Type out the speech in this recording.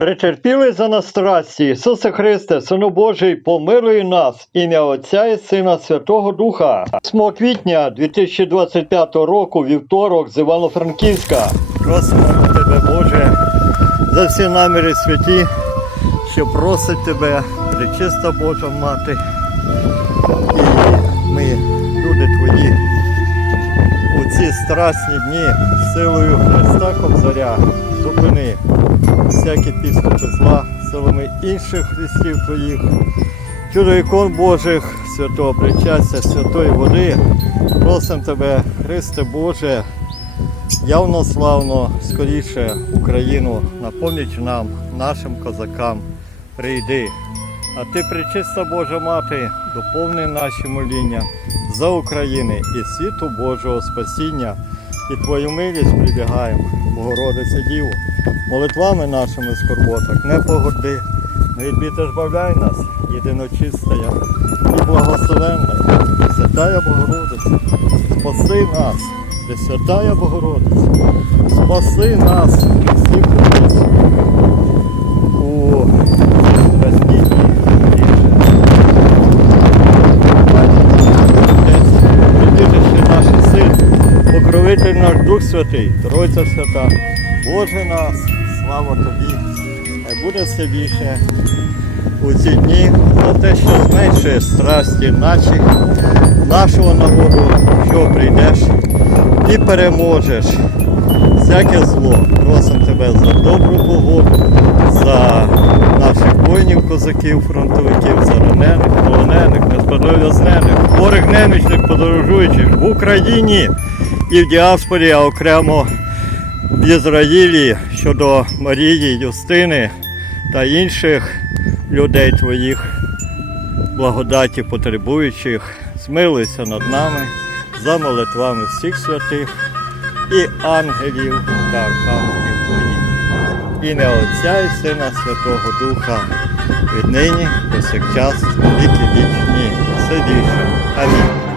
Претерпіли за нас страсті, Ісусе Христе, Сину Божий, помилуй нас, ім'я Отця і Сина Святого Духа. 8 квітня 2025 року, вівторок з Івано-Франківська. Просимо Тебе, Боже, за всі наміри святі, що просить Тебе, пречиста Божа Мати. І ми, люди ці страсні дні силою Христа Кобзаря зупини всякі підступи зла силами інших христів Твоїх, чудо ікон Божих, святого причастя, святої води. Просим Тебе, Христе Боже, явно славно, скоріше Україну на поміч нам, нашим козакам, прийди. А ти, пречиста Божа Мати, доповни наші моління за України і світу Божого спасіння, і Твою милість прибігаємо, Богородице Діво, молитвами нашими скорботах, не погорди, не відбіте збавляй нас, єдиночистая і благословенна, Святая Богородиця, спаси нас, Пресвятая Богородиця, спаси нас, покровитель наш Дух Святий, Тройця Свята, Боже нас, слава Тобі, хай буде все більше у ці дні за те, що зменшує страсті наші, нашого народу, що прийдеш і переможеш. Всяке зло. Просимо тебе за добру погоду, за наших воїнів, козаків, фронтовиків, за ранених, полонених, несподов'язнених, хворих немічних, подорожуючих в Україні і в діаспорі, а окремо в Ізраїлі щодо Марії, Юстини та інших людей твоїх благодаті потребуючих, змилуйся над нами за молитвами всіх святих і ангелів та архангелів твоїх. Ім'я Отця і Сина Святого Духа, віднині, повсякчас, віки вічні, все більше. Амінь.